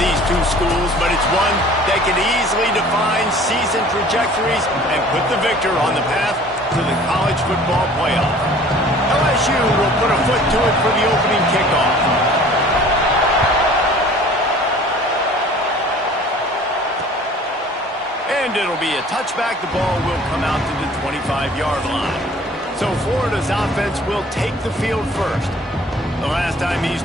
these two schools, but it's one that can easily define season trajectories and put the victor on the path to the college football playoff. LSU will put a foot to it for the opening kickoff. And it'll be a touchback. The ball will come out to the 25-yard line. So Florida's offense will take the field first. The last time he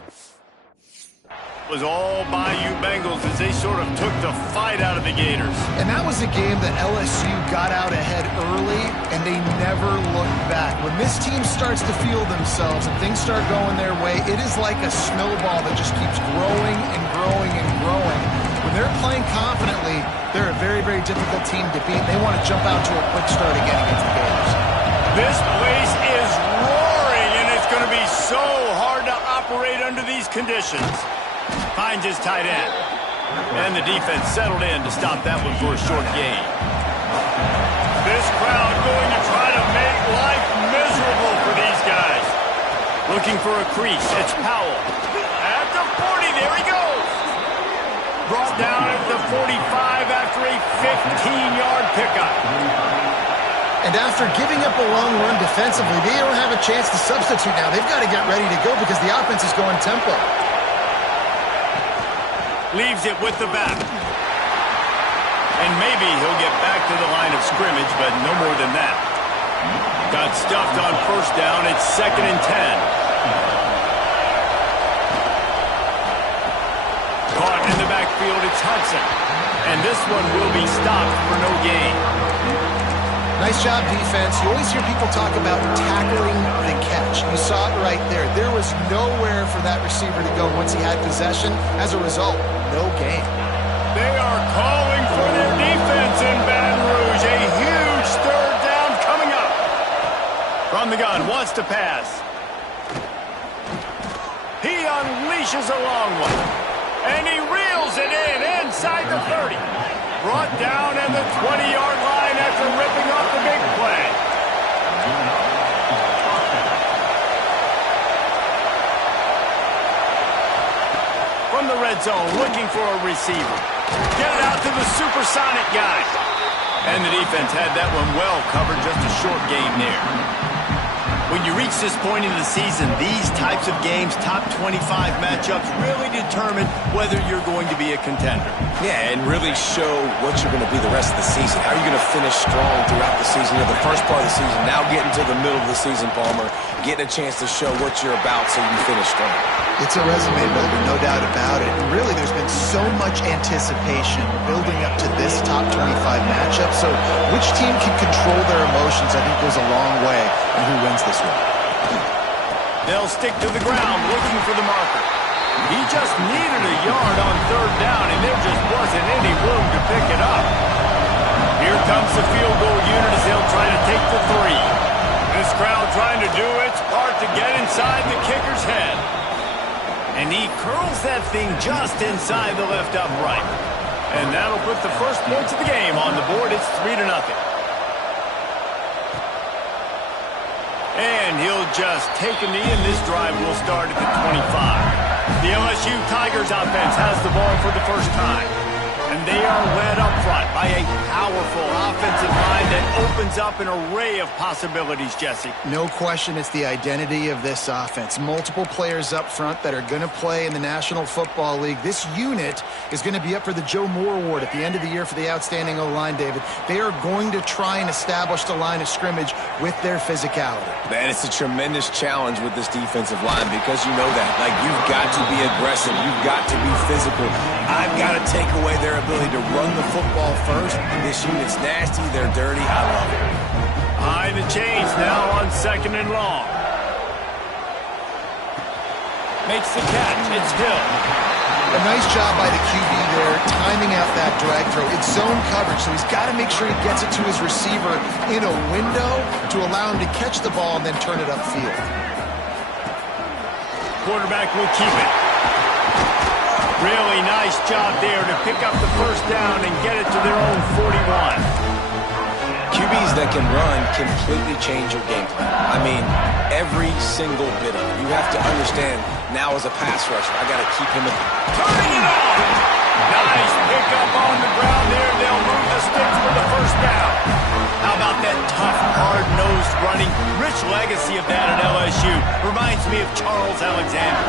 was all Bayou Bengals as they sort of took the fight out of the Gators. And that was a game that LSU got out ahead early, and they never looked back. When this team starts to feel themselves and things start going their way, it is like a snowball that just keeps growing and growing and growing. When they're playing confidently, they're a very, very difficult team to beat. They want to jump out to a quick start again against the Gators. This place is roaring, and it's going to be so hard to operate under these conditions. Finds his tight end. And the defense settled in to stop that one for a short gain. This crowd going to try to make life miserable for these guys. Looking for a crease. It's Powell. At the 40, there he goes. Brought down at the 45 after a 15-yard pickup. And after giving up a long run defensively, they don't have a chance to substitute now. They've got to get ready to go because the offense is going tempo. Leaves it with the back. And maybe he'll get back to the line of scrimmage, but no more than that. Got stuffed on first down. It's 2nd and 10. Caught in the backfield, it's Hudson. And this one will be stopped for no gain. Nice job, defense. You always hear people talk about tackling the catch. You saw it right there. There was nowhere for that receiver to go once he had possession. As a result, no gain. They are calling for their defense in Baton Rouge. A huge third down coming up. From the gun, wants to pass. He unleashes a long one. And he reels it in inside the 30. Brought down at the 20-yard line after ripping off the big play. From the red zone, looking for a receiver. Get it out to the supersonic guy. And the defense had that one well covered, just a short gain there. When you reach this point in the season, these types of games, top 25 matchups, really determine whether you're going to be a contender. Yeah, and really show what you're going to be the rest of the season. How are you going to finish strong throughout the season? You know, the first part of the season, now getting to the middle of the season, Palmer, getting a chance to show what you're about so you finish strong. It's a resume builder, no doubt about it. And really, there's been so much anticipation building up to this top 25 matchup. So which team can control their emotions, I think, goes a long way in who wins this one. They'll stick to the ground, looking for the marker. He just needed a yard on third down, and there just wasn't any room to pick it up. Here comes the field goal unit as they'll try to take the 3. This crowd trying to do its part to get inside the kicker's head. And he curls that thing just inside the left upright. And that'll put the first points of the game on the board. It's 3-0. And he'll just take a knee, and this drive will start at the 25. The LSU Tigers offense has the ball for the first time. And they are led up front by a powerful offensive line that opens up an array of possibilities, Jesse. No question it's the identity of this offense. Multiple players up front that are going to play in the National Football League. This unit is going to be up for the Joe Moore Award at the end of the year for the outstanding O-line, David. They are going to try and establish the line of scrimmage with their physicality. Man, it's a tremendous challenge with this defensive line because you know that. Like, you've got to be aggressive. You've got to be physical. I've got to take away their ability to run the football first. This unit's nasty. They're dirty. I love it. High the chains now on 2nd and long. Makes the catch. It's Hill. A nice job by the QB there, timing out that drag throw. It's zone coverage, so he's got to make sure he gets it to his receiver in a window to allow him to catch the ball and then turn it upfield. Quarterback will keep it. Really nice job there to pick up the first down and get it to their own 41. QBs that can run completely change your game plan. I mean, every single bit of it. You have to understand now as a pass rusher, I got to keep him in. Turning it on! Nice pickup on the ground there. They'll move the sticks for the first down. How about that tough, hard-nosed running? Rich legacy of that at LSU. Reminds me of Charles Alexander.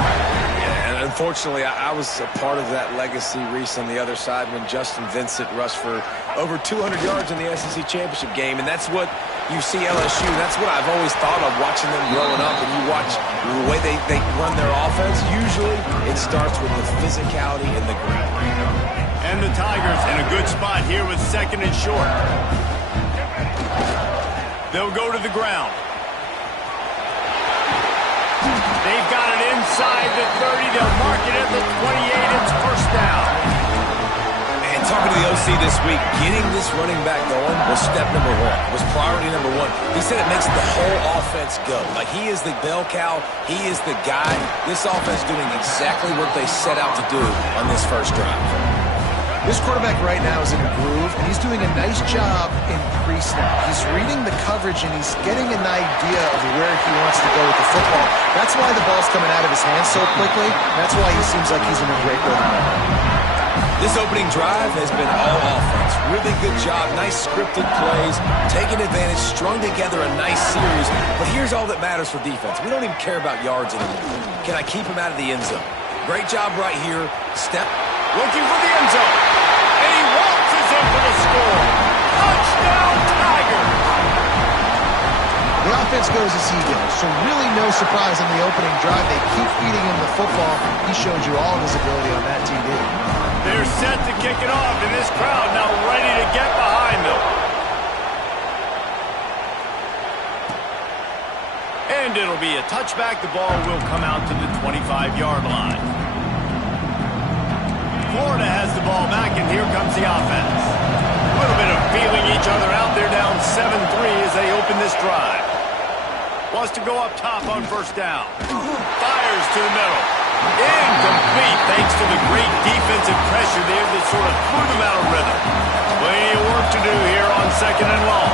Yeah, and unfortunately, I was a part of that legacy, Reese, on the other side when Justin Vincent rushed for over 200 yards in the SEC championship game, and that's what you see LSU. That's what I've always thought of watching them growing up, and you watch the way they run their offense. Usually, it starts with the physicality and the grit. And the Tigers in a good spot here with 2nd and short. They'll go to the ground. They've got it inside the 30. They'll mark it at the 28. It's first down. And talking to the OC this week, getting this running back going was step number one, was priority number one. He said it makes the whole offense go. Like, he is the bell cow. He is the guy. This offense doing exactly what they set out to do on this first drive. This quarterback right now is in a groove, and he's doing a nice job in pre-snap. He's reading the coverage, and he's getting an idea of where he wants to go with the football. That's why the ball's coming out of his hands so quickly. That's why he seems like he's in a great rhythm. This opening drive has been all offense. Really good job. Nice scripted plays. Taking advantage. Strung together a nice series. But here's all that matters for defense. We don't even care about yards anymore. Can I keep him out of the end zone? Great job right here. Step. Looking for the end zone. And he waltzes in for the score. Touchdown, Tigers. The offense goes as he goes, so really no surprise in the opening drive. They keep feeding him the football. He showed you all of his ability on that TD. They're set to kick it off, and this crowd now ready to get behind them. And it'll be a touchback. The ball will come out to the 25-yard line. Florida has the ball back, and here comes the offense. A little bit of feeling each other out. They're down 7-3 as they open this drive. Wants to go up top on first down. Fires to the middle. Incomplete thanks to the great defensive pressure there that sort of threw them out of rhythm. Plenty of work to do here on 2nd and long.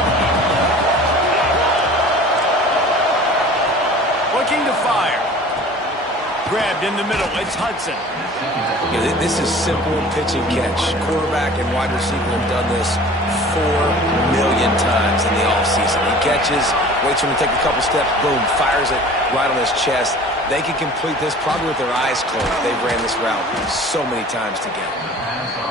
Looking to fire. Grabbed in the middle. It's Hudson. Yeah, this is simple pitch and catch. Quarterback and wide receiver have done this 4 million times in the offseason. He catches, waits for him to take a couple steps, boom, fires it right on his chest. They can complete this probably with their eyes closed. They've ran this route so many times together.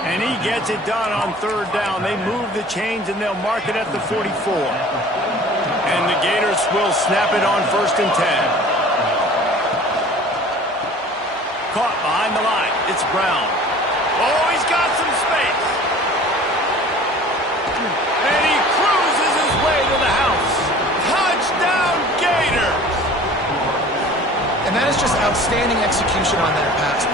And he gets it done on 3rd down. They move the chains, and they'll mark it at the 44. And the Gators will snap it on 1st and 10. Caught behind the line. It's Brown. Oh, he's got some space. And he cruises his way to the house. Touchdown, Gators. And that is just outstanding execution on that pass.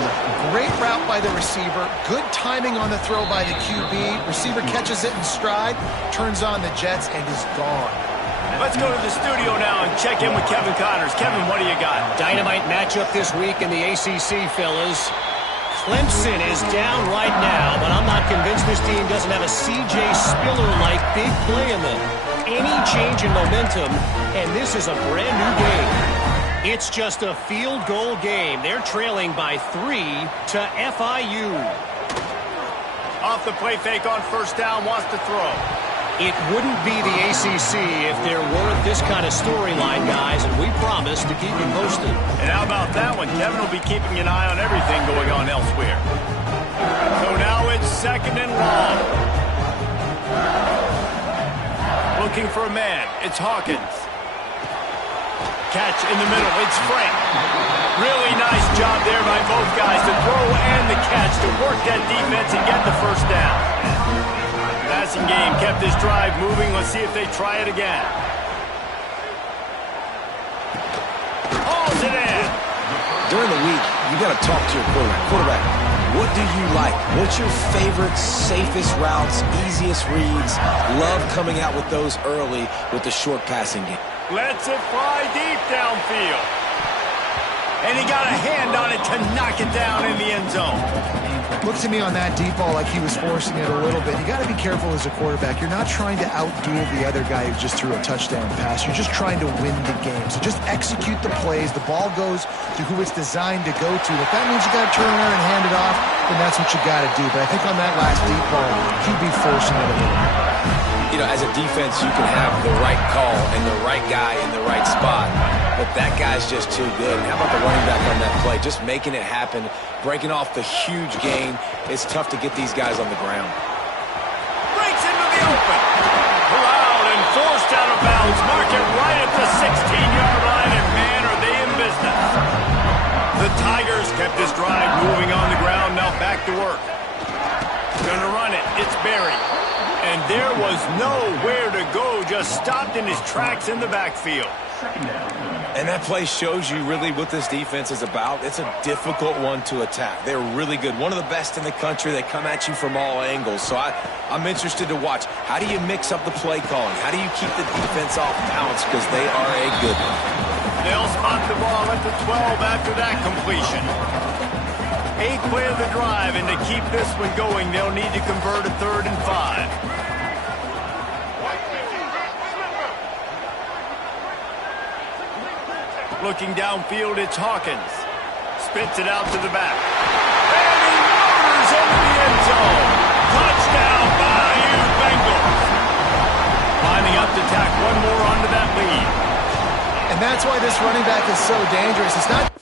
Great route by the receiver. Good timing on the throw by the QB. Receiver catches it in stride, turns on the jets, and is gone. Let's go to the studio now and check in with Kevin Connors. Kevin, what do you got? Dynamite matchup this week in the ACC, fellas. Clemson is down right now, but I'm not convinced this team doesn't have a C.J. Spiller-like big play in them. Any change in momentum, and this is a brand-new game. It's just a field goal game. They're trailing by 3 to FIU. Off the play fake on first down, wants to throw. It wouldn't be the ACC if there weren't this kind of storyline, guys, and we promise to keep you posted. And how about that one? Kevin will be keeping an eye on everything going on elsewhere. So now it's 2nd and long. Looking for a man. It's Hawkins. Catch in the middle. It's Frank. Really nice job there by both guys, the throw and the catch, to work that defense and get the first down. Passing game kept this drive moving. Let's see if they try it again. Hauls it in. During the week, you got to talk to your quarterback. What do you like? What's your favorite, safest routes, easiest reads? Love coming out with those early with the short passing game. Lets it fly deep downfield. And he got a hand on it to knock it down in the end zone. Looked to me on that deep ball like he was forcing it a little bit. You got to be careful as a quarterback. You're not trying to outduel the other guy who just threw a touchdown pass. You're just trying to win the game. So just execute the plays. The ball goes to who it's designed to go to. If that means you got to turn around and hand it off, then that's what you got to do. But I think on that last deep ball, he'd be forcing it a little bit. You know, as a defense, you can have the right call and the right guy in the right spot, but that guy's just too good. And how about the running back on that play? Just making it happen, breaking off the huge gain. It's tough to get these guys on the ground. Breaks into the open. Corralled and forced out of bounds. Mark it right at the 16-yard line, and man, are they in business. The Tigers kept this drive moving on the ground. Now back to work. Going to run it. It's Berry. And there was nowhere to go, just stopped in his tracks in the backfield. And that play shows you really what this defense is about. It's a difficult one to attack. They're really good. One of the best in the country. They come at you from all angles. So I'm interested to watch. How do you mix up the play calling? How do you keep the defense off balance? Because they are a good one. They'll spot the ball at the 12 after that completion. 8th play of the drive, and to keep this one going, they'll need to convert a 3rd and 5. Looking downfield, it's Hawkins. Spits it out to the back. And he motors into the end zone. Touchdown, Bayou Bengals. Lining up to tack one more onto that lead. And that's why this running back is so dangerous. It's not...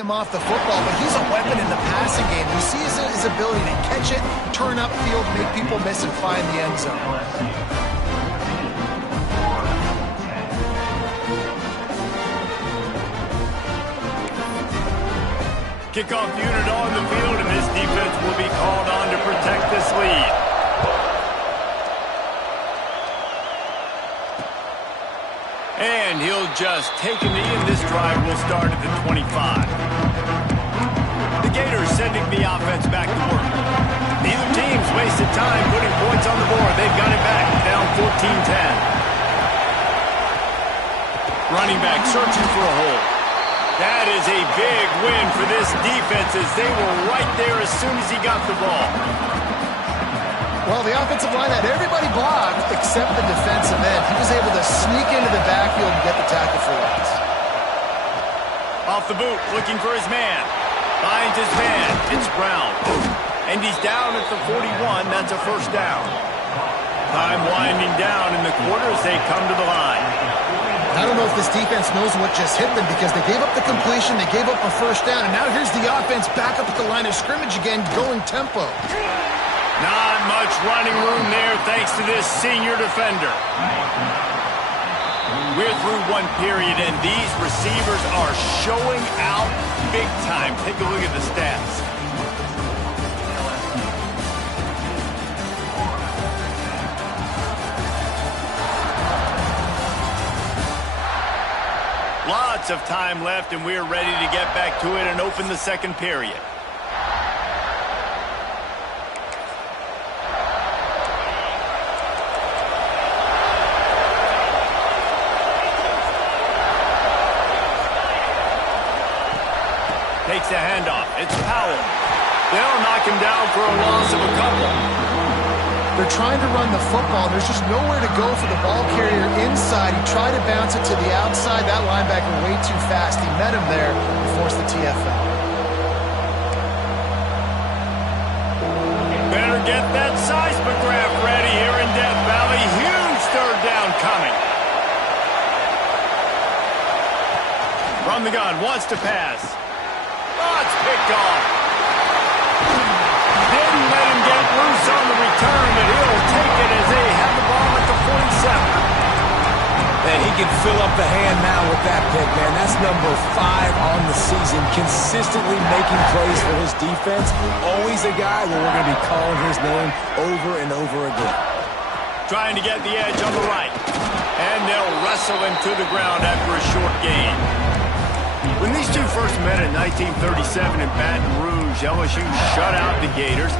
him off the football, but he's a weapon in the passing game. You see his ability to catch it, turn upfield, make people miss and find the end zone. Kickoff unit on the field, and this defense will be called on to protect this lead. And he'll just take a knee, and this drive will start at the 25. The Gators sending the offense back to work. Neither team's wasted time putting points on the board. They've got it back, down 14-10. Running back searching for a hole. That is a big win for this defense as they were right there as soon as he got the ball. Well, the offensive line had everybody blocked except the defensive end. He was able to sneak into the backfield and get the tackle for loss. Off the boot, looking for his man. Finds his man. It's Brown. And he's down at the 41. That's a first down. Time winding down in the quarter as they come to the line. I don't know if this defense knows what just hit them because they gave up the completion, they gave up a first down, and now here's the offense back up at the line of scrimmage again, going tempo. Not much running room there thanks to this senior defender. We're through one period, and these receivers are showing out big time. Take a look at the stats. Lots of time left, and we're ready to get back to it and open the second period. Takes the handoff. It's Powell. They'll knock him down for a loss of a couple. They're trying to run the football. There's just nowhere to go for the ball carrier inside. He tried to bounce it to the outside. That linebacker way too fast. He met him there and forced the TFL. Better get that seismograph ready here in Death Valley. Huge third down coming. From the gun, wants to pass. Oh, it's picked off. Didn't let him get loose on the return, but he'll take it as they have the ball at the 47. And he can fill up the hand now with that pick, man. That's number 5 on the season, consistently making plays for his defense. Always a guy where we're going to be calling his name over and over again. Trying to get the edge on the right. And they'll wrestle him to the ground after a short gain. When these two first met in 1937 in Baton Rouge, LSU shut out the Gators.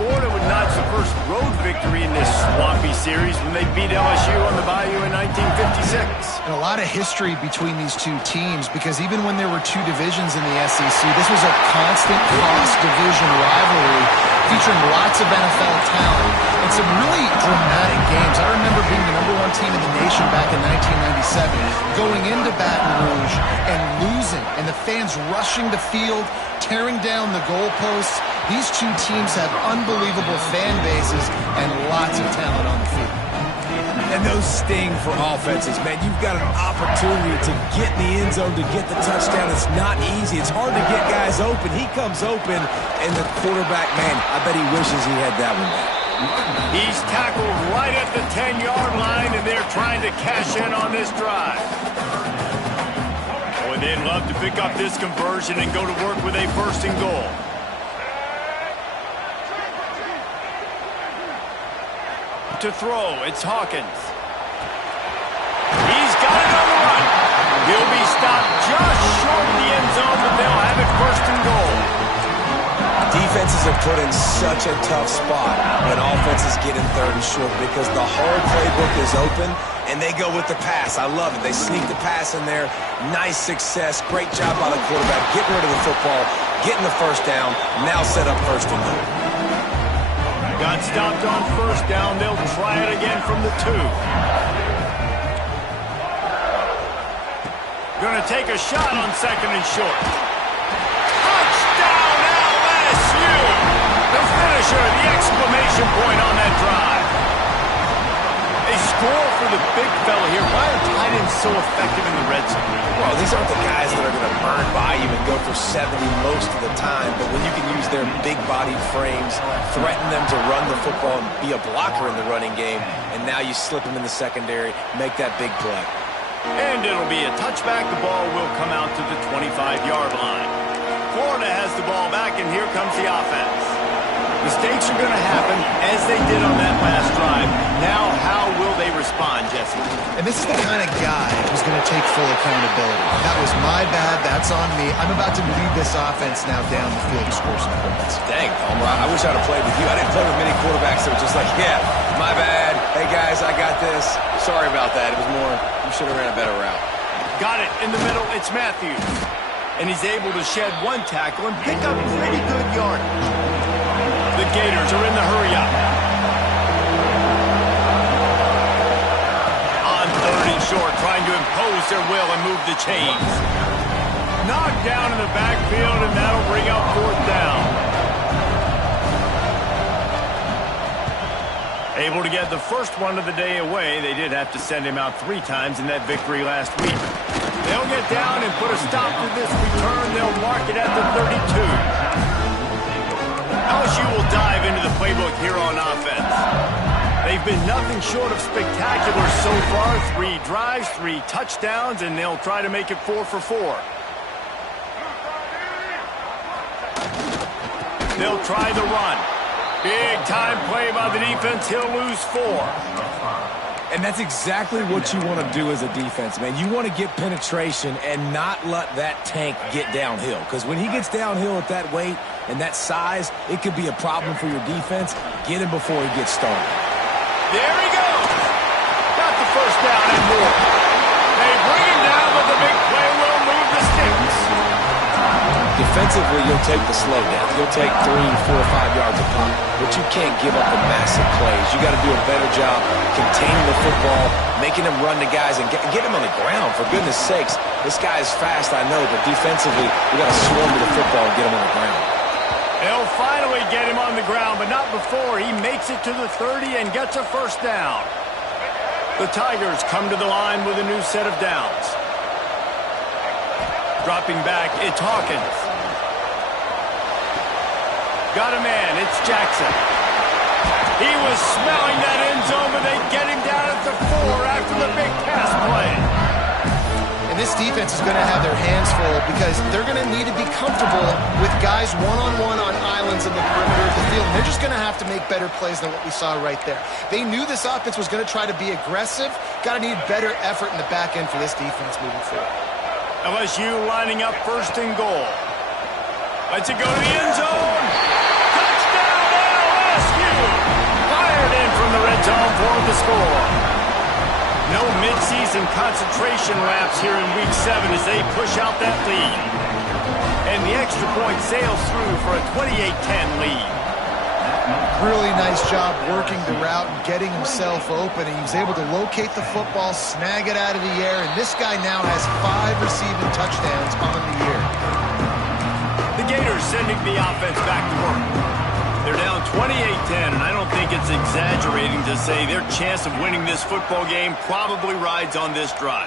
Florida would notch the first road victory in this swampy series when they beat LSU on the Bayou in 1956. And a lot of history between these two teams because even when there were two divisions in the SEC, this was a constant cross-division rivalry featuring lots of NFL talent and some really dramatic games. I remember being the #1 team in the nation back in 1997, going into Baton Rouge and losing, and the fans rushing the field, tearing down the goalposts. These two teams have unbelievable fan bases and lots of talent on the field. And those sting for offenses, man. You've got an opportunity to get in the end zone, to get the touchdown. It's not easy. It's hard to get guys open. He comes open, and the quarterback, man, I bet he wishes he had that one back. He's tackled right at the 10-yard line, and they're trying to cash in on this drive. Boy, they'd love to pick up this conversion and go to work with a first and goal. To throw, it's Hawkins. He's got it on the run. He'll be stopped just short of the end zone, but they'll have it first and goal. Defenses are put in such a tough spot when offenses get in third and short because the whole playbook is open, and they go with the pass. I love it. They sneak the pass in there. Nice success. Great job by the quarterback. Getting rid of the football, getting the first down, now set up first and goal. Got stopped on first down. They'll try it again from the 2. Going to take a shot on second and short. Touchdown, LSU! The finisher, the exclamation point on that drive. A score for the big fella here. Why are tight ends so effective in the red zone? Well, these aren't the guys that are going to burn by you and go go for 70 most of the time, but when you can use their big-bodied frames, threaten them to run the football and be a blocker in the running game, and now you slip them in the secondary, make that big play. And it'll be a touchback. The ball will come out to the 25-yard line. Florida has the ball back, and here comes the offense. Mistakes are going to happen, as they did on that last drive. Now, how will they respond, Jesse? And this is the kind of guy who's going to take full accountability. That was my bad. That's on me. I'm about to lead this offense now down the field to score some points. Dang, Palmer, I wish I'd have played with you. I didn't play with many quarterbacks that were just like, yeah, my bad. Hey, guys, I got this. Sorry about that. It was more, you should have ran a better route. Got it in the middle. It's Matthews. And he's able to shed one tackle and pick up pretty good yardage. The Gators are in the hurry-up. On 3rd and short, trying to impose their will and move the chains. Knocked down in the backfield, and that'll bring up 4th down. Able to get the first one of the day away. They did have to send him out 3 times in that victory last week. They'll get down and put a stop to this return. They'll mark it at the 32. LSU will dive into the playbook here on offense. They've been nothing short of spectacular so far. 3 drives, 3 touchdowns, and they'll try to make it 4 for 4. They'll try the run. Big time play by the defense. He'll lose 4. And that's exactly what you want to do as a defense, man. You want to get penetration and not let that tank get downhill. Because when he gets downhill at that weight and that size, it could be a problem for your defense. Get him before he gets started. There he goes. Got the first down and more. They bring him down, but the big play will move the sticks. Defensively, you'll take the slow down. You'll take 3, 4, 5 yards a pop. But you can't give up the massive plays. You got to do a better job containing the football, making them run to guys, and get them on the ground. For goodness sakes, this guy is fast, I know, but defensively, we got to swarm to the football and get him on the ground. They'll finally get him on the ground, but not before he makes it to the 30 and gets a first down. The Tigers come to the line with a new set of downs. Dropping back, it's Hawkins. Got a man, it's Jackson. He was smelling that end zone, but they get him down at the 4 after the big pass play. And this defense is going to have their hands full because they're going to need to be comfortable with guys one-on-one on islands in the perimeter of the field. And they're just going to have to make better plays than what we saw right there. They knew this offense was going to try to be aggressive. Got to need better effort in the back end for this defense moving forward. LSU lining up 1st and goal. Let's it go to the end zone. Touchdown, LSU! Fired in from the red zone for the score. No midseason concentration laps here in Week 7 as they push out that lead. And the extra point sails through for a 28-10 lead. Really nice job working the route and getting himself open. And he was able to locate the football, snag it out of the air, and this guy now has 5 receiving touchdowns on the year. The Gators sending the offense back to work. They're down 28-10, and I don't think it's exaggerating to say their chance of winning this football game probably rides on this drive.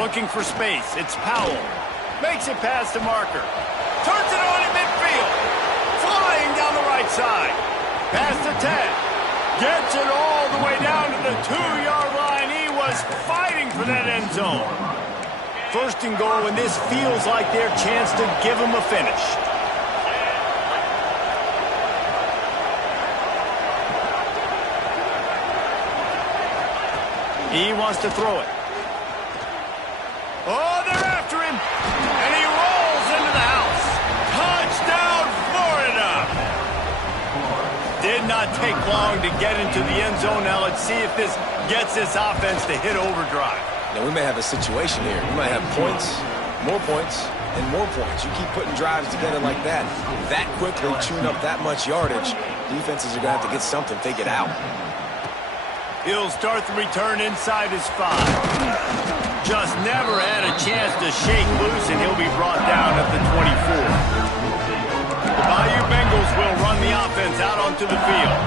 Looking for space, it's Powell. Makes it past the marker. Turns it on in midfield. Flying down the right side. Past the 10. Gets it all the way down to the 2-yard line. He was fighting for that end zone. 1st and goal, and this feels like their chance to give them a finish. He wants to throw it. Oh, they're after him. And he rolls into the house. Touchdown, Florida. Did not take long to get into the end zone. Now let's see if this gets this offense to hit overdrive. Now, we may have a situation here. We might have points, and more points. You keep putting drives together like that quickly, chewing up that much yardage, defenses are going to have to get something figured out. He'll start the return inside his 5. Just never had a chance to shake loose, and he'll be brought down at the 24. The Bayou Bengals will run the offense out onto the field.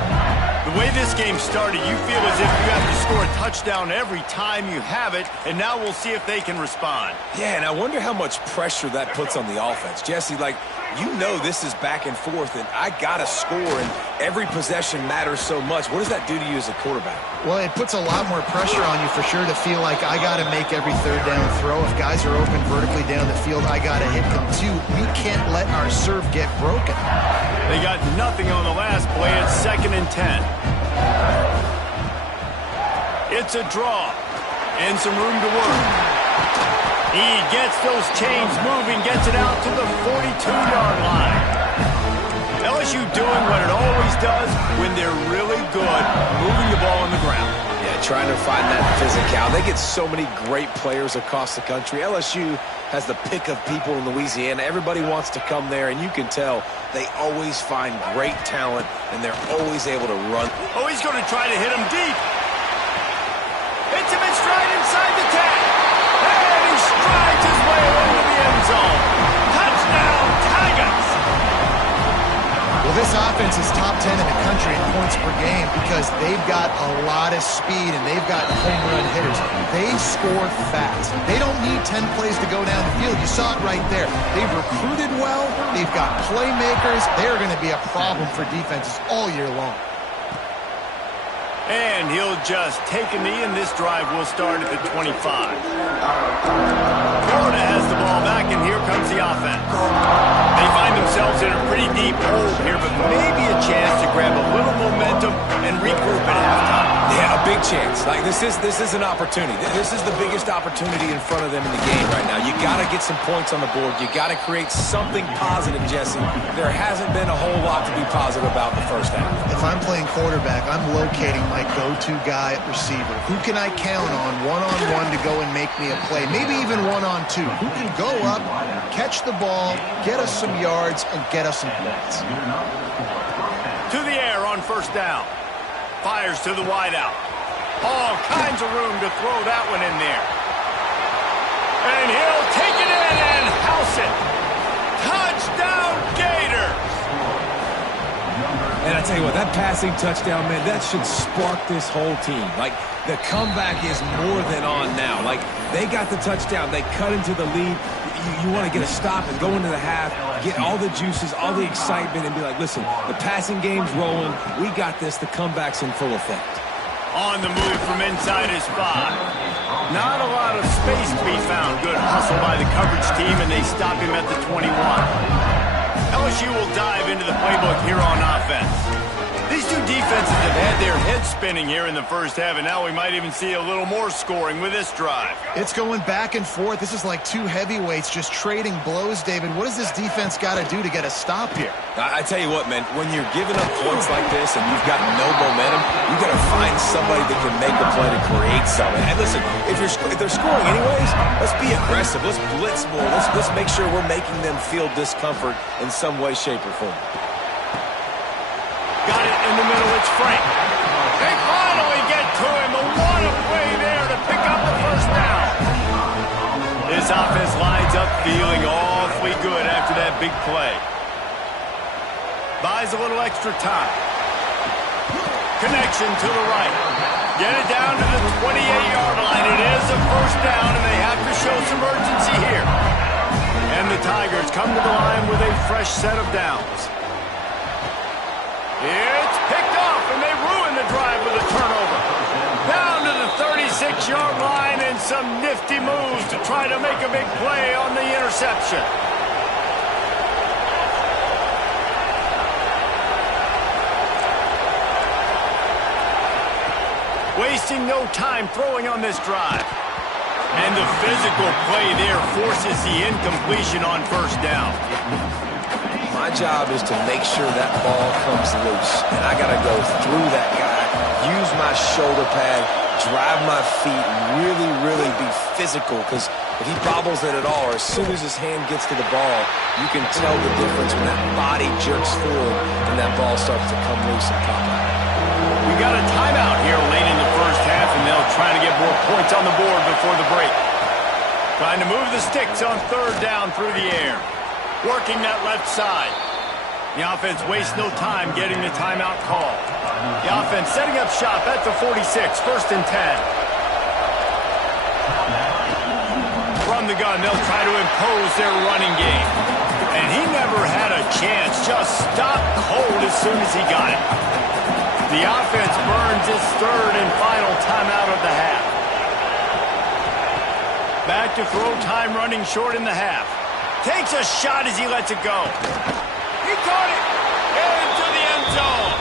The way this game started, you feel as if you have to score a touchdown every time you have it, and now we'll see if they can respond. Yeah, and I wonder how much pressure that puts on the offense. Jesse, like, you know this is back and forth, and I got to score, and every possession matters so much. What does that do to you as a quarterback? Well, it puts a lot more pressure on you for sure to feel like I got to make every third down throw. If guys are open vertically down the field, I got to hit them too. We can't let our serve get broken. They got nothing on the last play. It's 2nd and 10. It's a draw and some room to work. He gets those chains moving, gets it out to the 42-yard line. LSU doing what it always does when they're really good, moving the ball on the ground. Yeah, trying to find that physicality. They get so many great players across the country. LSU has the pick of people in Louisiana. Everybody wants to come there, and you can tell they always find great talent, and they're always able to run. Oh, he's going to try to hit him deep. Hits him in stride inside the 10. And he strides his way into the end zone. Touchdown, Tigers! Well, this offense is top 10 in the country in points per game because they've got a lot of speed and they've got home run hitters. They score fast. They don't need 10 plays to go down the field. You saw it right there. They've recruited well. They've got playmakers. They're going to be a problem for defenses all year long. And he'll just take a knee, and this drive will start at the 25. Florida has the ball back, and here comes the offense. They find themselves in a pretty deep hole here, but maybe a chance to grab a little momentum and regroup at halftime. Yeah, a big chance. Like, this is an opportunity. This is the biggest opportunity in front of them in the game right now. You got to get some points on the board. You got to create something positive, Jesse. There hasn't been a whole lot to be positive about in the first half. If I'm playing quarterback, I'm locating my go-to guy at receiver. Who can I count on one-on-one to go and make me a play? Maybe even one-on-two. Who can go up, catch the ball, get us some yards, and get us some points? To the air on first down. Fires to the wideout. All kinds of room to throw that one in there. And he'll take it in and house it. Touchdown, Gators! And I tell you what, that passing touchdown, man, that should spark this whole team. Like, the comeback is more than on now. Like, they got the touchdown. They cut into the lead. You want to get a stop and go into the half, get all the juices, all the excitement, and be like, listen, the passing game's rolling. We got this. The comeback's in full effect. On the move from inside his 5. Not a lot of space to be found. Good hustle by the coverage team, and they stop him at the 21. LSU will dive into the playbook here on offense. These two defenses have had their heads spinning here in the first half, and now we might even see a little more scoring with this drive. It's going back and forth. This is like two heavyweights just trading blows, David. What does this defense got to do to get a stop here? I tell you what, man, when you're giving up points like this and you've got no momentum, you got to find somebody that can make a play to create something. And listen, if they're scoring anyways, let's be aggressive. Let's blitz more. Let's make sure we're making them feel discomfort in some way, shape, or form. Got it in the middle. It's Frank. They finally get to him. What a play there to pick up the first down. This offense lines up feeling awfully good after that big play. Buys a little extra time. Connection to the right. Get it down to the 28-yard line. It is a first down, and they have to show some urgency here. And the Tigers come to the line with a fresh set of downs. It's picked off, and they ruin the drive with a turnover. Down to the 36-yard line, and some nifty moves to try to make a big play on the interception. Wasting no time throwing on this drive. And the physical play there forces the incompletion on first down. My job is to make sure that ball comes loose, and I got to go through that guy, use my shoulder pad, drive my feet, really, really be physical, because if he bobbles it at all, or as soon as his hand gets to the ball, you can tell the difference when that body jerks forward and that ball starts to come loose and pop out. We got a timeout here late in the first half, and they'll try to get more points on the board before the break. Trying to move the sticks on third down through the air. Working that left side. The offense wastes no time getting the timeout call. The offense setting up shop at the 46, 1st and 10. From the gun, they'll try to impose their running game. And he never had a chance, just stopped cold as soon as he got it. The offense burns its 3rd and final timeout of the half. Back to throw time running short in the half. Takes a shot as he lets it go. He caught it into the end zone.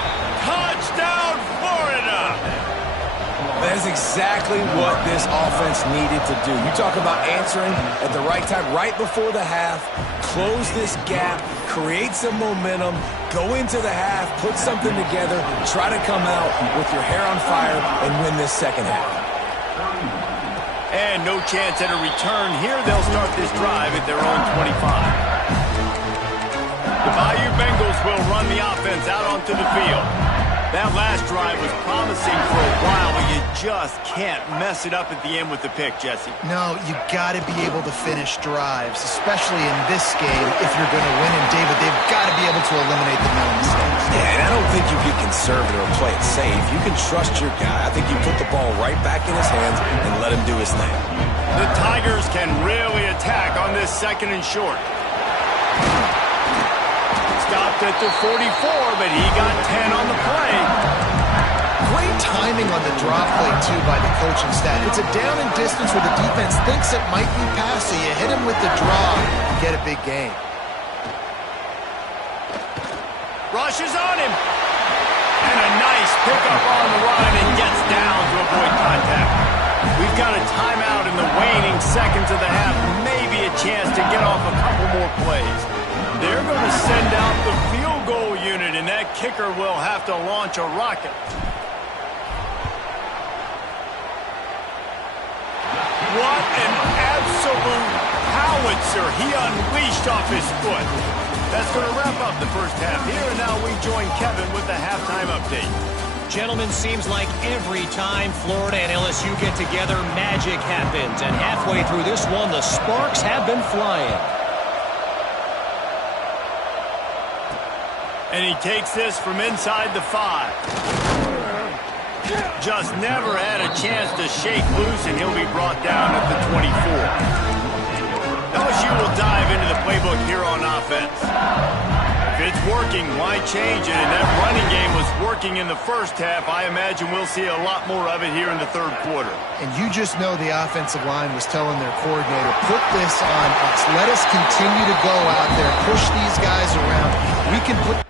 Touchdown, Florida. That is exactly what this offense needed to do. You talk about answering at the right time, right before the half, close this gap, create some momentum, go into the half, put something together, try to come out with your hair on fire and win this second half. And no chance at a return here. They'll start this drive at their own 25. The Bayou Bengals will run the offense out onto the field. That last drive was promising for a while, but you just can't mess it up at the end with the pick, Jesse. No, you got to be able to finish drives, especially in this game if you're going to win. And, David, they've got to be able to eliminate the mental mistakes. Yeah, and I don't think you get conservative or play it safe. You can trust your guy. I think you put the ball right back in his hands and let him do his thing. The Tigers can really attack on this 2nd and short. Stopped at the 44, but he got 10 on the play. Great timing on the drop play, too, by the coaching staff. It's a down and distance where the defense thinks it might be passing. You hit him with the draw, you get a big gain. Rushes on him. And a nice pickup on the run and gets down to avoid contact. We've got a timeout in the waning seconds of the half. Maybe a chance to get off a couple more plays. They're going to send out the field goal unit, and that kicker will have to launch a rocket. What an absolute howitzer he unleashed off his foot. That's going to wrap up the first half here, and now we join Kevin with the halftime update. Gentlemen, seems like every time Florida and LSU get together, magic happens. And halfway through this one, the sparks have been flying. And he takes this from inside the 5. Just never had a chance to shake loose, and he'll be brought down at the 24. LSU will dive into the playbook here on offense. If it's working, why change it? And that running game was working in the first half. I imagine we'll see a lot more of it here in the 3rd quarter. And you just know the offensive line was telling their coordinator, put this on us. Let us continue to go out there, push these guys around. We can put...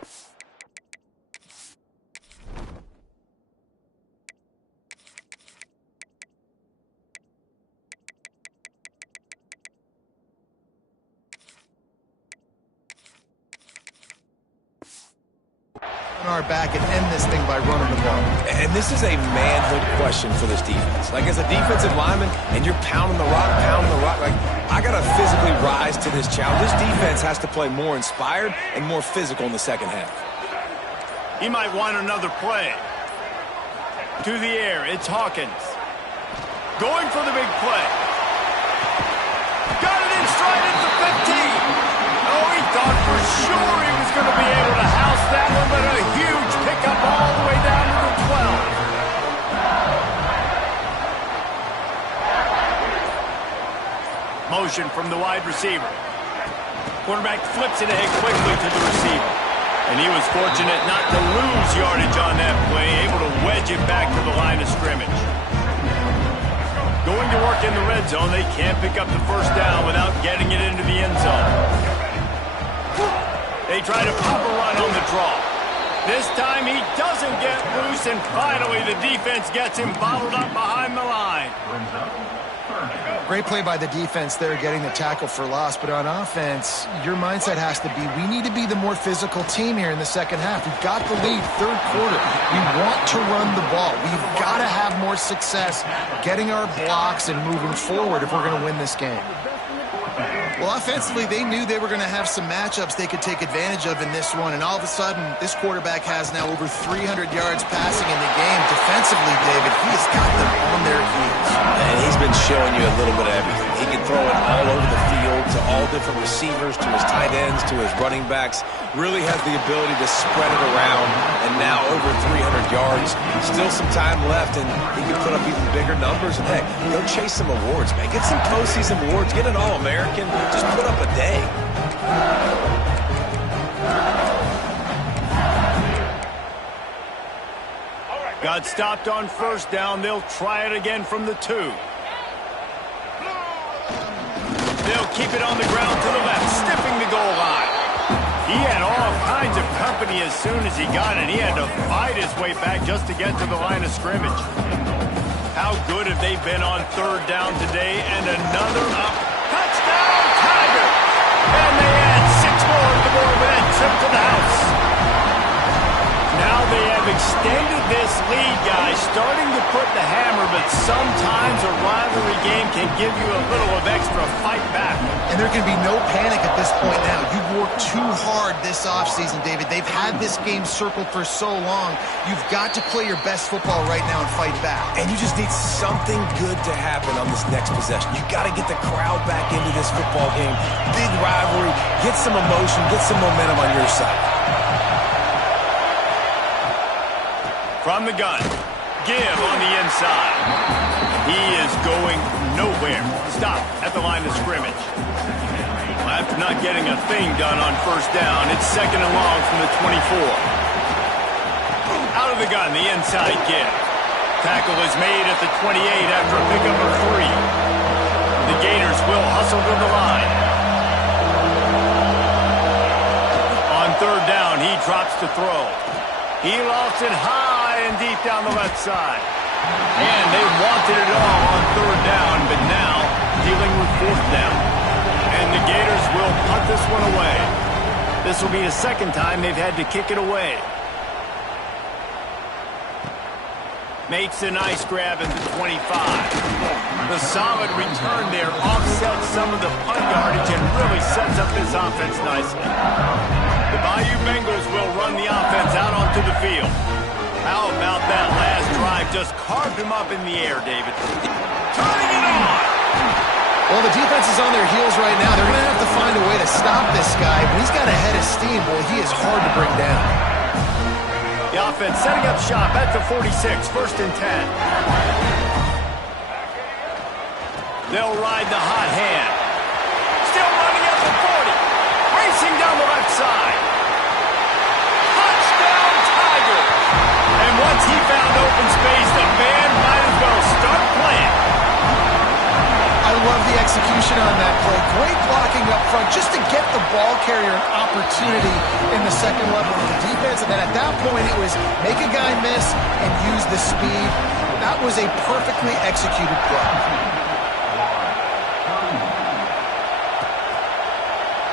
our back and end this thing by running the ball. And this is a manhood question for this defense. Like, as a defensive lineman, and you're pounding the rock, like, I got to physically rise to this challenge. This defense has to play more inspired and more physical in the second half. He might want another play. To the air, it's Hawkins. Going for the big play. Got it in stride at the 15. Oh, he thought for sure he was going to be able to house that one, but a huge pickup all the way down to the 12. Motion from the wide receiver. Quarterback flips it ahead quickly to the receiver. And he was fortunate not to lose yardage on that play, able to wedge it back to the line of scrimmage. Going to work in the red zone, they can't pick up the first down without getting it into the end zone. They try to pop a run on the draw. This time he doesn't get loose, and finally the defense gets him bottled up behind the line. Great play by the defense there, getting the tackle for loss. But on offense, your mindset has to be, we need to be the more physical team here in the second half. We've got the lead, 3rd quarter. We want to run the ball. We've got to have more success getting our blocks and moving forward if we're going to win this game. Well, offensively, they knew they were going to have some matchups they could take advantage of in this one, and all of a sudden, this quarterback has now over 300 yards passing in the game. Defensively, David, he's got them on their heels. And he's been showing you a little bit of everything. He can throw it all over the field. to all different receivers, to his tight ends, to his running backs. Really has the ability to spread it around, and now over 300 yards. Still some time left, and he can put up even bigger numbers. And heck, go chase some awards, man. Get some postseason awards. Get an All-American. Just put up a day. Got stopped on first down. They'll try it again from the 2. They'll keep it on the ground to the left, stiffing the goal line. He had all kinds of company as soon as he got it. He had to fight his way back just to get to the line of scrimmage. How good have they been on third down today? And another up. Touchdown, Tigers! And they add 6 more to the board with that trip to the house. Now they have extended this lead, guys, starting to put the hammer, but sometimes a rivalry game can give you a little of extra fight back. And there can be no panic at this point now. You've worked too hard this offseason, David. They've had this game circled for so long. You've got to play your best football right now and fight back. And you just need something good to happen on this next possession. You got to get the crowd back into this football game. Big rivalry. Get some emotion. Get some momentum on your side. From the gun, give on the inside. He is going nowhere. Stop at the line of scrimmage. After not getting a thing done on first down, it's 2nd and long from the 24. Out of the gun, the inside give. Tackle is made at the 28 after a pickup of 3. The Gators will hustle to the line. On third down, he drops to throw. He lofts it high and deep down the left side. And they wanted it all on third down, but now dealing with fourth down. And the Gators will punt this one away. This will be the second time they've had to kick it away. Makes a nice grab at the 25. The solid return there offsets some of the punt yardage and really sets up this offense nicely. The Bayou Bengals will run the offense out onto the field. How about that last drive? Just carved him up in the air, David. Turning it on! Well, the defense is on their heels right now. They're going to have to find a way to stop this guy. When he's got a head of steam, boy, he is hard to bring down. The offense setting up shop at the 46, 1st and 10. They'll ride the hot hand. Still running at the 40. Racing down the left side. Touchdown, Tigers! And once he found open space, the band might as well start playing. I love the execution on that play. Great blocking up front just to get the ball carrier an opportunity in the second level of the defense. And then at that point, it was make a guy miss and use the speed. That was a perfectly executed play.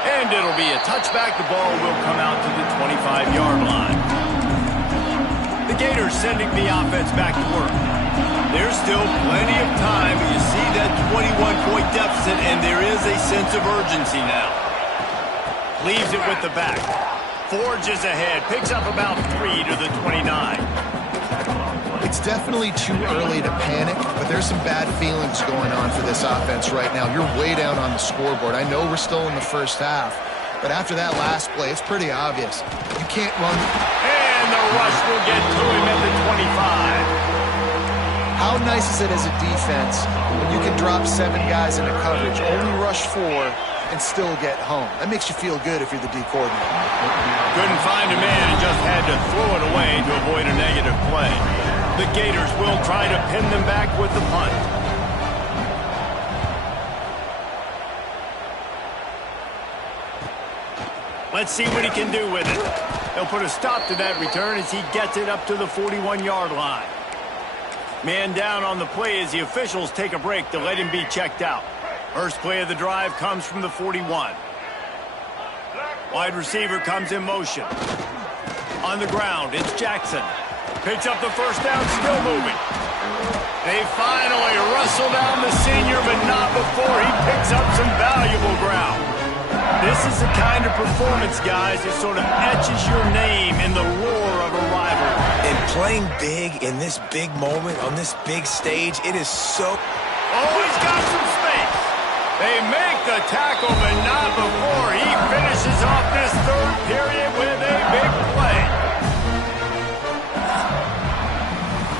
And it'll be a touchback. The ball will come out to the 25-yard line. The Gators sending the offense back to work. There's still plenty of time. You see that 21-point deficit, and there is a sense of urgency now. Leaves it with the back. Forges ahead. Picks up about 3 to the 29. It's definitely too early to panic, but there's some bad feelings going on for this offense right now. You're way down on the scoreboard. I know we're still in the first half, but after that last play, it's pretty obvious. You can't run. And the rush will get to him at the 25. How nice is it as a defense when you can drop 7 guys into coverage, only rush 4, and still get home? That makes you feel good if you're the D coordinator. Couldn't find a man and just had to throw it away to avoid a negative play. The Gators will try to pin them back with the punt. Let's see what he can do with it. He'll put a stop to that return as he gets it up to the 41-yard line. Man down on the play as the officials take a break to let him be checked out. First play of the drive comes from the 41. Wide receiver comes in motion. On the ground, it's Jackson. Picks up the first down, still moving. They finally wrestle down the senior, but not before he picks up some valuable ground. This is the kind of performance, guys, that sort of etches your name in the roar of a rivalry. And playing big in this big moment, on this big stage, it is so... Oh, he's got some space. They make the tackle, but not before he finishes off this third period with a big play.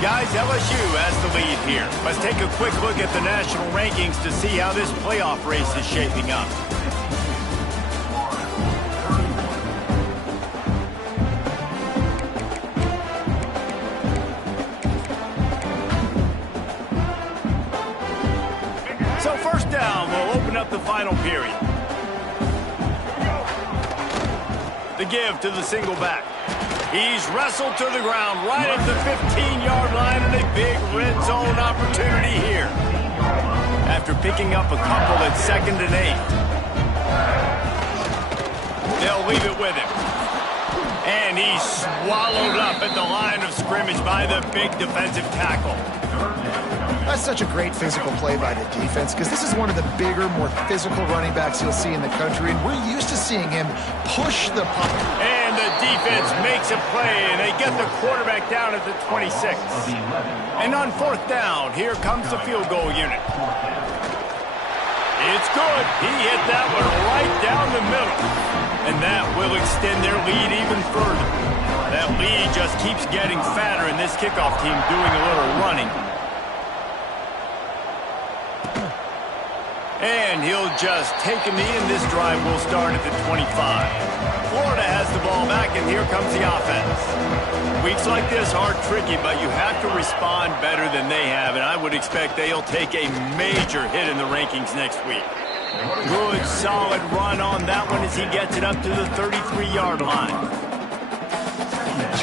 Guys, LSU has the lead here. Let's take a quick look at the national rankings to see how this playoff race is shaping up. So first down, we'll open up the final period. The give to the single back. He's wrestled to the ground right at the 15-yard line and a big red zone opportunity here. After picking up a couple at 2nd and 8. They'll leave it with him. And he's swallowed up at the line of scrimmage by the big defensive tackle. That's such a great physical play by the defense because this is one of the bigger, more physical running backs you'll see in the country, and we're used to seeing him push the puck. And the defense makes a play, and they get the quarterback down at the 26. And on 4th down, here comes the field goal unit. It's good. He hit that one right down the middle. And that will extend their lead even further. That lead just keeps getting fatter, and this kickoff team doing a little running. And he'll just take a knee, and this drive will start at the 25. Florida has the ball back, and here comes the offense. Weeks like this are tricky, but you have to respond better than they have, and I would expect they'll take a major hit in the rankings next week. Good, solid run on that one as he gets it up to the 33-yard line.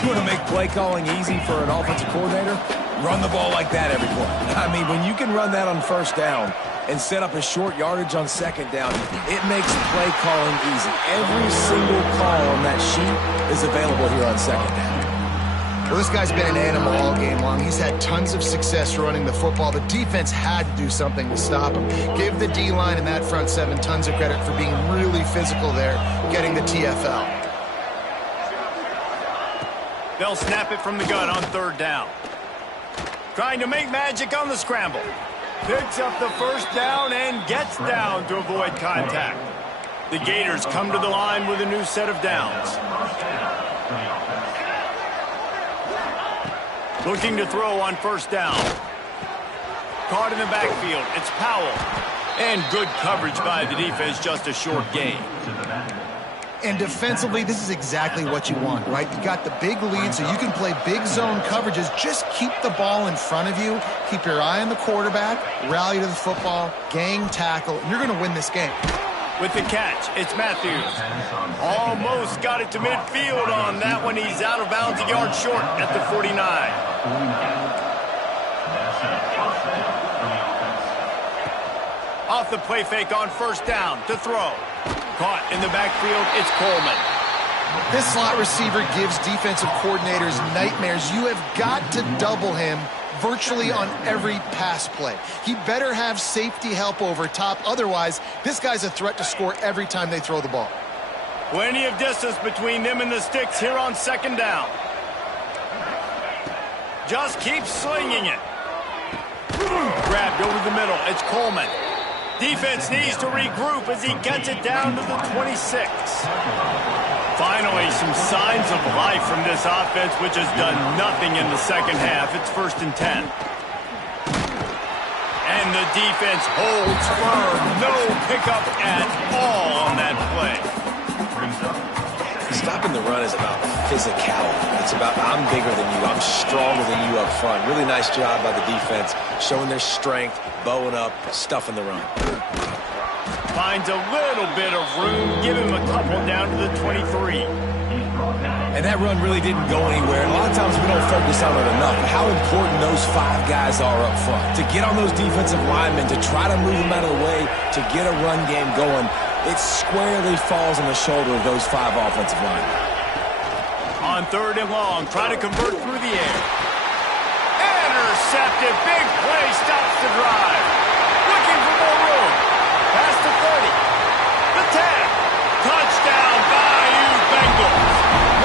You want to make play calling easy for an offensive coordinator? Run the ball like that every play. I mean, when you can run that on 1st down and set up a short yardage on 2nd down, it makes play calling easy. Every single call on that sheet is available here on 2nd down. Well, this guy's been an animal all game long. He's had tons of success running the football. The defense had to do something to stop him. Give the D-line and that front 7 tons of credit for being really physical there, getting the TFL. They'll snap it from the gun on 3rd down. Trying to make magic on the scramble. Picks up the 1st down and gets down to avoid contact. The Gators come to the line with a new set of downs. Looking to throw on 1st down. Caught in the backfield. It's Powell. And good coverage by the defense, just a short gain. And defensively, this is exactly what you want, right? You got the big lead, so you can play big zone coverages. Just keep the ball in front of you. Keep your eye on the quarterback. Rally to the football. Gang tackle. And you're going to win this game. With the catch, it's Matthews. Almost got it to midfield on that one. He's out of bounds, a yard short at the 49. Off the play fake on 1st down to throw. Caught in the backfield, it's Coleman. This slot receiver gives defensive coordinators nightmares. You have got to double him virtually on every pass play. He better have safety help over top. Otherwise, this guy's a threat to score every time they throw the ball. Plenty of distance between them and the sticks here on 2nd down. Just keep slinging it. Grabbed over the middle. It's Coleman. Defense needs to regroup as he gets it down to the 26. Finally, some signs of life from this offense, which has done nothing in the 2nd half. It's 1st and 10. And the defense holds firm. No pickup at all on that play. Stopping the run is about physicality. It's about I'm bigger than you, I'm stronger than you up front. Really nice job by the defense, showing their strength, bowing up, stuffing the run. Finds a little bit of room, give him a couple down to the 23. And that run really didn't go anywhere. And a lot of times we don't focus on it enough, how important those 5 guys are up front. To get on those defensive linemen, to try to move them out of the way, to get a run game going, it squarely falls on the shoulder of those 5 offensive linemen. On 3rd and long, try to convert through the air. Intercepted, big play, stops the drive. Looking for more room. Past the 30. The 10. Touchdown, Bayou Bengals.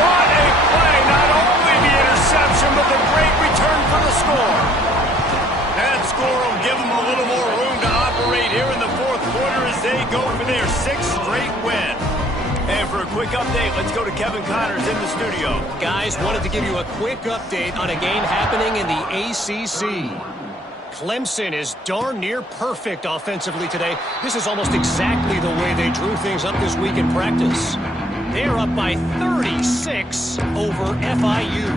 What a play, not only the interception, but the great return for the score. That score will give them a little more room to operate here in the 4th quarter quick update. Let's go to Kevin Connors in the studio. Guys, wanted to give you a quick update on a game happening in the ACC. Clemson is darn near perfect offensively today. This is almost exactly the way they drew things up this week in practice. They're up by 36 over FIU.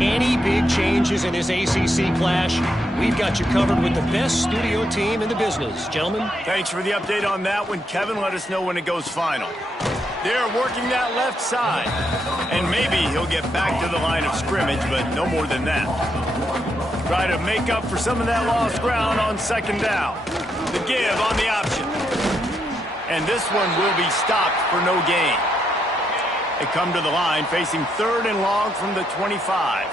Any big changes in this ACC clash, we've got you covered with the best studio team in the business. Gentlemen. Thanks for the update on that one, Kevin. Let us know when it goes final. They're working that left side. And maybe he'll get back to the line of scrimmage, but no more than that. Try to make up for some of that lost ground on second down. The give on the option. And this one will be stopped for no gain. They come to the line facing 3rd and long from the 25.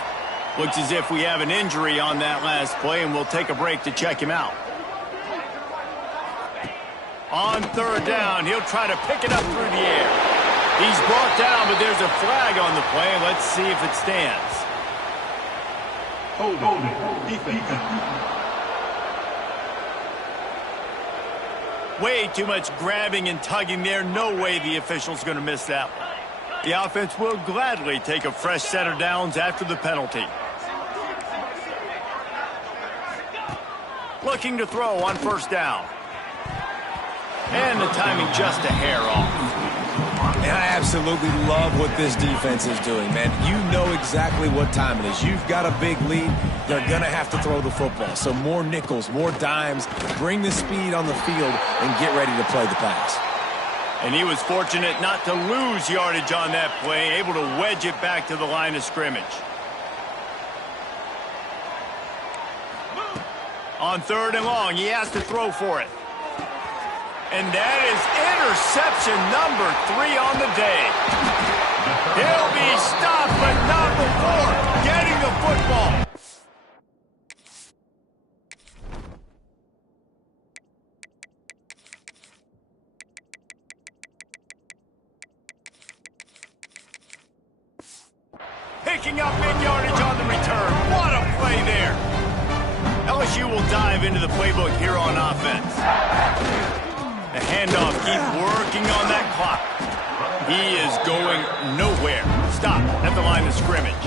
Looks as if we have an injury on that last play, and we'll take a break to check him out. On 3rd down, he'll try to pick it up through the air. He's brought down, but there's a flag on the play. Let's see if it stands. Hold on. Way too much grabbing and tugging there. No way the official's going to miss that one. The offense will gladly take a fresh set of downs after the penalty. Looking to throw on 1st down. And the timing just a hair off. And I absolutely love what this defense is doing, man. You know exactly what time it is. You've got a big lead. They're going to have to throw the football. So more nickels, more dimes. Bring the speed on the field and get ready to play the pass. And he was fortunate not to lose yardage on that play, able to wedge it back to the line of scrimmage. On 3rd and long, he has to throw for it. And that is interception number 3 on the day. He'll be stopped, but not before getting the football. Picking up big yardage on the return. What a play there. LSU will dive into the playbook here on offense. The handoff, keep working on that clock. He is going nowhere. Stop at the line of scrimmage.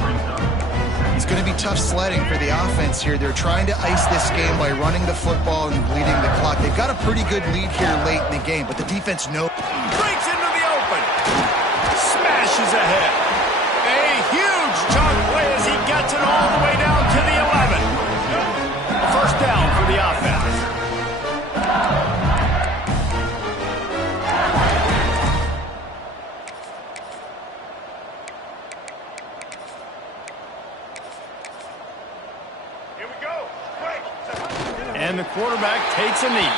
It's going to be tough sledding for the offense here. They're trying to ice this game by running the football and bleeding the clock. They've got a pretty good lead here late in the game, but the defense knows. Breaks into the open. Smashes ahead. A huge chunk play as he gets it all the way down to the 11. A 1st down for the offense. Here we go. And the quarterback takes a knee.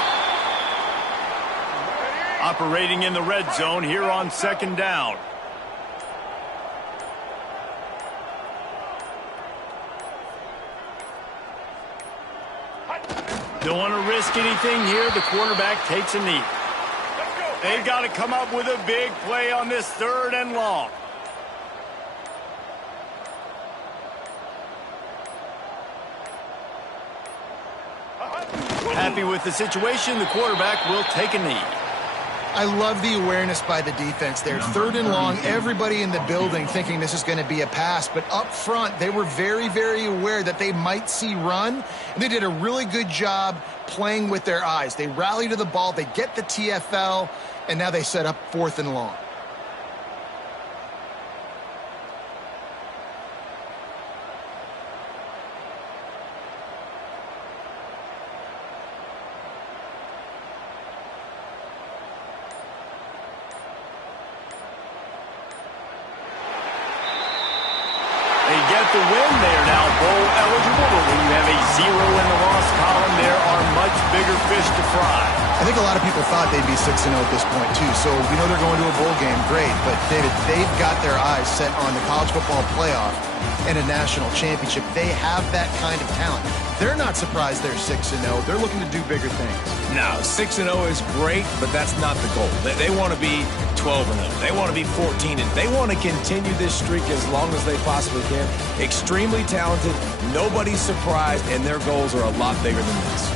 Operating in the red zone here on 2nd down. Don't want to risk anything here. The quarterback takes a knee. They've got to come up with a big play on this 3rd and long. Happy with the situation. The quarterback will take a knee. I love the awareness by the defense there. 3rd and long, everybody in the building thinking this is going to be a pass. But up front, they were very, very aware that they might see run. And they did a really good job playing with their eyes. They rally to the ball, they get the TFL, and now they set up 4th and long. The win, they are now bowl eligible, but when you have a 0 in the loss column, there are much bigger fish to fry. I think a lot of people thought they'd be 6-0 at this point, too. So we know they're going to a bowl game. Great. But, David, they've got their eyes set on the college football playoff and a national championship. They have that kind of talent. They're not surprised they're 6-0. They're looking to do bigger things. No, 6-0 is great, but that's not the goal. They want to be 12-0. They want to be 14-0. They want to continue this streak as long as they possibly can. Extremely talented. Nobody's surprised, and their goals are a lot bigger than this.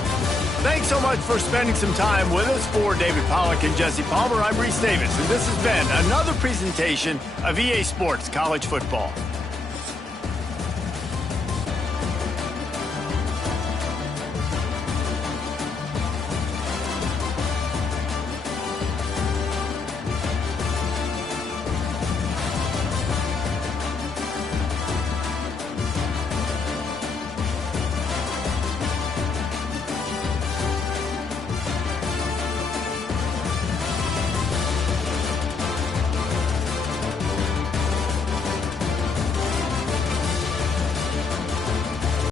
Thanks so much for spending some time with us. For David Pollack and Jesse Palmer, I'm Reese Davis, and this has been another presentation of EA Sports College Football.